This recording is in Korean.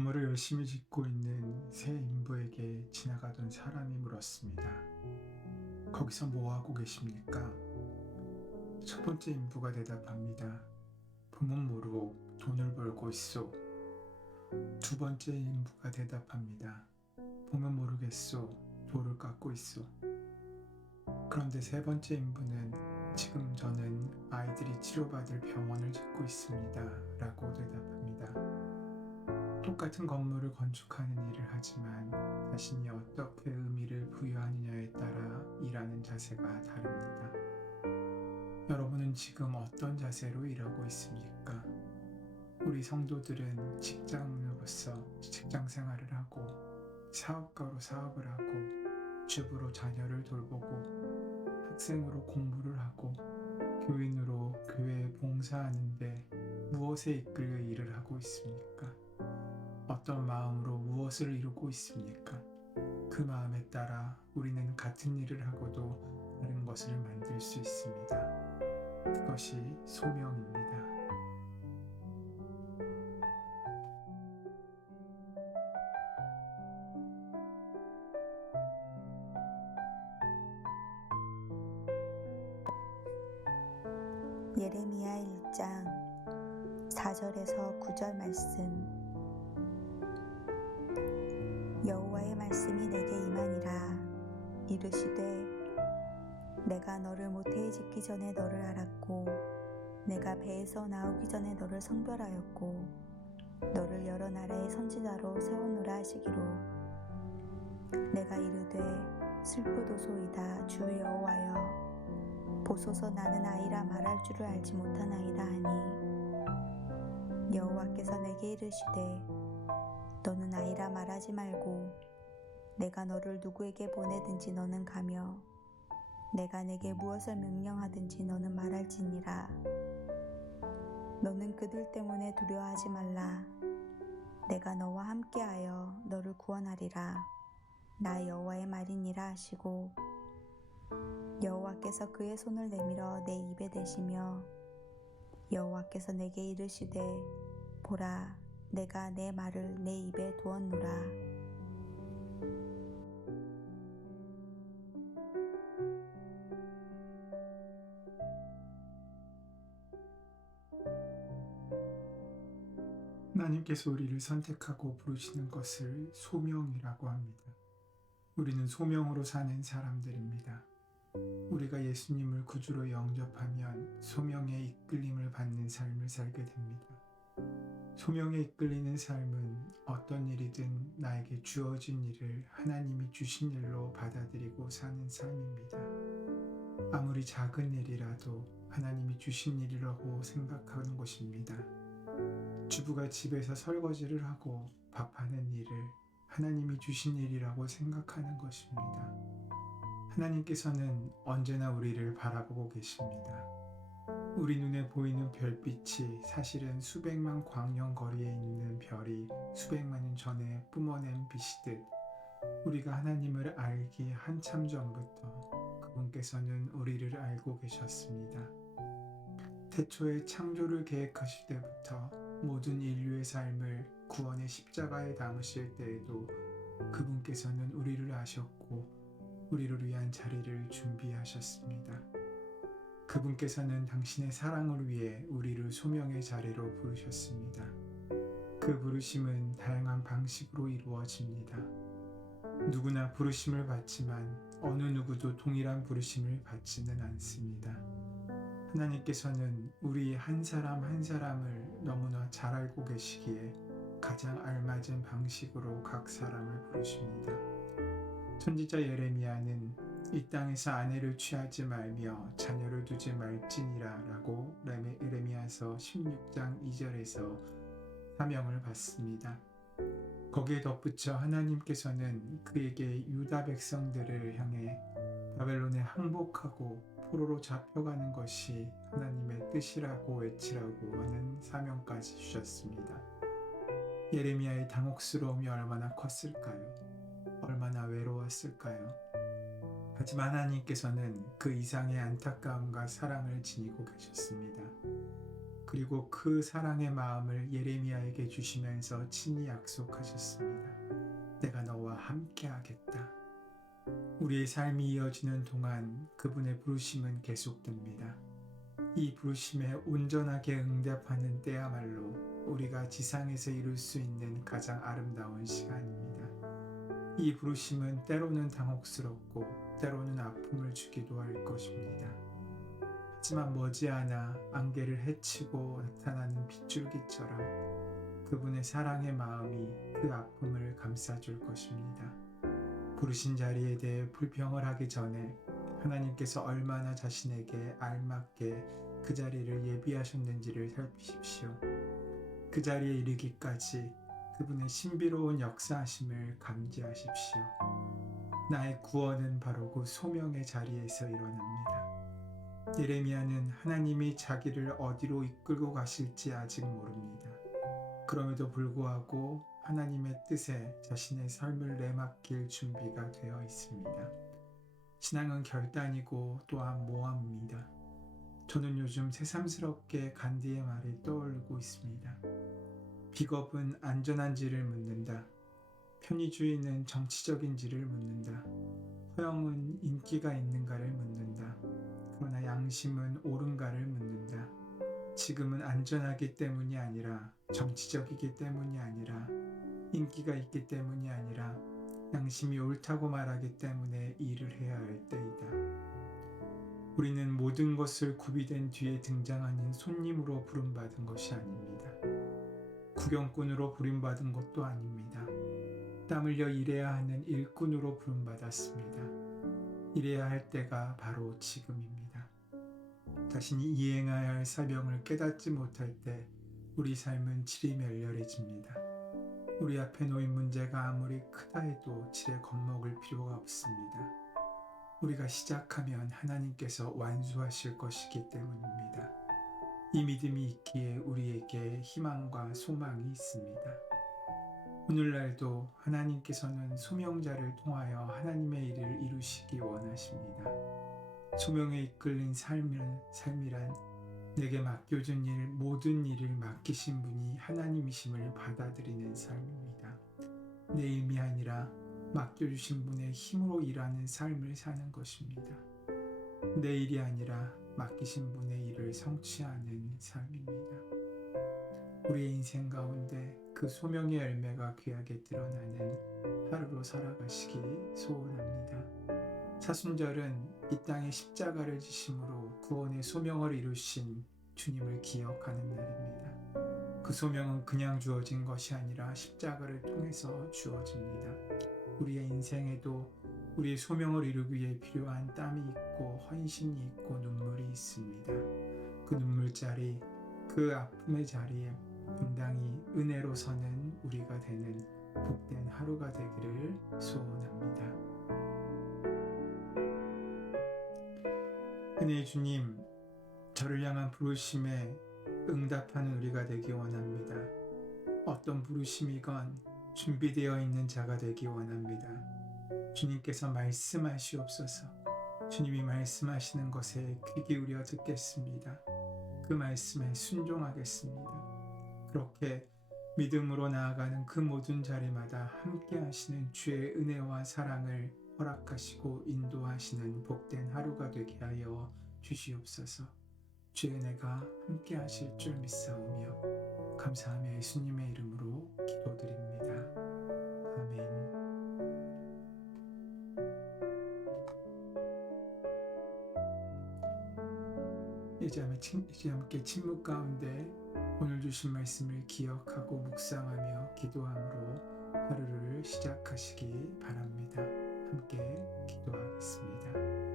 건물을 열심히 짓고 있는 새 인부에게 지나가던 사람이 물었습니다. 거기서 뭐 하고 계십니까? 첫 번째 인부가 대답합니다. 봄은 모르고 돈을 벌고 있소. 두 번째 인부가 대답합니다. 봄은 모르겠소. 돌을 깎고 있소. 그런데 세 번째 인부는 지금 저는 아이들이 치료받을 병원을 짓고 있습니다. 라고 대답합니다. 똑같은 건물을 건축하는 일을 하지만 자신이 어떻게 의미를 부여하느냐에 따라 일하는 자세가 다릅니다. 여러분은 지금 어떤 자세로 일하고 있습니까? 우리 성도들은 직장으로서 직장 생활을 하고, 사업가로 사업을 하고, 주부로 자녀를 돌보고, 학생으로 공부를 하고, 교인으로 교회에 봉사하는데 무엇에 이끌려 일을 하고 있습니까? 어떤 마음으로 무엇을 이루고 있습니까? 그 마음에 따라 우리는 같은 일을 하고도 다른 것을 만들 수 있습니다. 그것이 소명입니다. 예레미야 1장 4절에서 9절 말씀. 여호와의 말씀이 내게 임하니라. 이르시되 내가 너를 모태에 짓기 전에 너를 알았고 내가 배에서 나오기 전에 너를 성별하였고 너를 여러 나라의 선지자로 세웠노라 하시기로. 내가 이르되 슬프도소이다 주 여호와여, 보소서 나는 아이라 말할 줄을 알지 못하나이다 하니, 여호와께서 내게 이르시되 너는 아이라 말하지 말고 내가 너를 누구에게 보내든지 너는 가며 내가 내게 무엇을 명령하든지 너는 말할지니라. 너는 그들 때문에 두려워하지 말라. 내가 너와 함께하여 너를 구원하리라. 나 여호와의 말이니라 하시고, 여호와께서 그의 손을 내밀어 내 입에 대시며 여호와께서 내게 이르시되 보라 내가 내 말을 내 입에 두었노라. 하나님께서 우리를 선택하고 부르시는 것을 소명이라고 합니다. 우리는 소명으로 사는 사람들입니다. 우리가 예수님을 구주로 영접하면 소명의 이끌림을 받는 삶을 살게 됩니다. 소명에 이끌리는 삶은 어떤 일이든 나에게 주어진 일을 하나님이 주신 일로 받아들이고 사는 삶입니다. 아무리 작은 일이라도 하나님이 주신 일이라고 생각하는 것입니다. 주부가 집에서 설거지를 하고 밥하는 일을 하나님이 주신 일이라고 생각하는 것입니다. 하나님께서는 언제나 우리를 바라보고 계십니다. 우리 눈에 보이는 별빛이 사실은 수백만 광년 거리에 있는 별이 수백만 년 전에 뿜어낸 빛이듯, 우리가 하나님을 알기 한참 전부터 그분께서는 우리를 알고 계셨습니다. 태초에 창조를 계획하실 때부터 모든 인류의 삶을 구원의 십자가에 담으실 때에도 그분께서는 우리를 아셨고 우리를 위한 자리를 준비하셨습니다. 그분께서는 당신의 사랑을 위해 우리를 소명의 자리로 부르셨습니다. 그 부르심은 다양한 방식으로 이루어집니다. 누구나 부르심을 받지만 어느 누구도 동일한 부르심을 받지는 않습니다. 하나님께서는 우리 한 사람 한 사람을 너무나 잘 알고 계시기에 가장 알맞은 방식으로 각 사람을 부르십니다. 선지자 예레미야는 이 땅에서 아내를 취하지 말며 자녀를 두지 말지니라 라고 예레미야서 16장 2절에서 사명을 받습니다. 거기에 덧붙여 하나님께서는 그에게 유다 백성들을 향해 바벨론에 항복하고 포로로 잡혀가는 것이 하나님의 뜻이라고 외치라고 하는 사명까지 주셨습니다. 예레미야의 당혹스러움이 얼마나 컸을까요? 얼마나 외로웠을까요? 하지만 하나님께서는 그 이상의 안타까움과 사랑을 지니고 계셨습니다. 그리고 그리고 그 사랑의 마음을 예레미야에게 주시면서 친히 약속하셨습니다. 내가 너와 함께하겠다. 우리의 삶이 이어지는 동안 그분의 부르심은 계속됩니다. 이 부르심에 온전하게 응답하는 때야말로 우리가 지상에서 이룰 수 있는 가장 아름다운 시간입니다. 이 부르심은 때로는 당혹스럽고 때로는 아픔을 주기도 할 것입니다. 하지만 머지않아 안개를 헤치고 나타나는 빗줄기처럼 그분의 사랑의 마음이 그 아픔을 감싸줄 것입니다. 부르신 자리에 대해 불평을 하기 전에 하나님께서 얼마나 자신에게 알맞게 그 자리를 예비하셨는지를 살피십시오. 그 자리에 이르기까지 그분의 신비로운 역사하심을 감지하십시오. 나의 구원은 바로 그 소명의 자리에서 일어납니다. 예레미야는 하나님이 자기를 어디로 이끌고 가실지 아직 모릅니다. 그럼에도 불구하고 하나님의 뜻에 자신의 삶을 내맡길 준비가 되어 있습니다. 신앙은 결단이고 또한 모험입니다. 저는 요즘 새삼스럽게 간디의 말이 떠오르고 있습니다. 비겁은 안전한지를 묻는다. 편의주의는 정치적인지를 묻는다. 허영은 인기가 있는가를 묻는다. 그러나 양심은 옳은가를 묻는다. 지금은 안전하기 때문이 아니라 정치적이기 때문이 아니라 인기가 있기 때문이 아니라 양심이 옳다고 말하기 때문에 일을 해야 할 때이다. 우리는 모든 것을 구비된 뒤에 등장하는 손님으로 부름받은 것이 아닙니다. 구경꾼으로 부름받은 것도 아닙니다. 땀 흘려 일해야 하는 일꾼으로 부름받았습니다. 일해야 할 때가 바로 지금입니다. 자신이 이행해야 할 사명을 깨닫지 못할 때 우리 삶은 질이 멸렬해집니다. 우리 앞에 놓인 문제가 아무리 크다 해도 질에 겁먹을 필요가 없습니다. 우리가 시작하면 하나님께서 완수하실 것이기 때문입니다. 이 믿음이 있기에 우리에게 희망과 소망이 있습니다. 오늘날도 하나님께서는 소명자를 통하여 하나님의 일을 이루시기 원하십니다. 소명에 이끌린 삶이란 내게 맡겨준 일, 모든 일을 맡기신 분이 하나님이심을 받아들이는 삶입니다. 내 힘이 아니라 맡겨주신 분의 힘으로 일하는 삶을 사는 것입니다. 내 일이 아니라 맡기신 분의 일을 성취하는 삶입니다. 우리의 인생 가운데 그 소명의 열매가 귀하게 드러나는 하루로 살아가시기 소원합니다. 사순절은 이 땅에 십자가를 지심으로 구원의 소명을 이루신 주님을 기억하는 날입니다. 그 소명은 그냥 주어진 것이 아니라 십자가를 통해서 주어집니다. 우리의 인생에도 우리의 소명을 이루기 위해 필요한 땀이 있고 헌신이 있고 눈물이 있습니다. 그 눈물자리, 그 아픔의 자리에 당당히 은혜로 서는 우리가 되는 복된 하루가 되기를 소원합니다. 은혜의 주님, 저를 향한 부르심에 응답하는 우리가 되기 원합니다. 어떤 부르심이건 준비되어 있는 자가 되기 원합니다. 주님께서 말씀하시옵소서. 주님이 말씀하시는 것에 귀 기울여 듣겠습니다. 그 말씀에 순종하겠습니다. 그렇게 믿음으로 나아가는 그 모든 자리마다 함께 하시는 주의 은혜와 사랑을 허락하시고 인도하시는 복된 하루가 되게 하여 주시옵소서. 주의 은혜가 함께 하실 줄 믿사오며 감사하며 예수님의 이름으로 기도드립니다. 아멘. 이제 함께 침묵 가운데 오늘 주신 말씀을 기억하고 묵상하며 기도함으로 하루를 시작하시기 바랍니다. 함께 기도하겠습니다.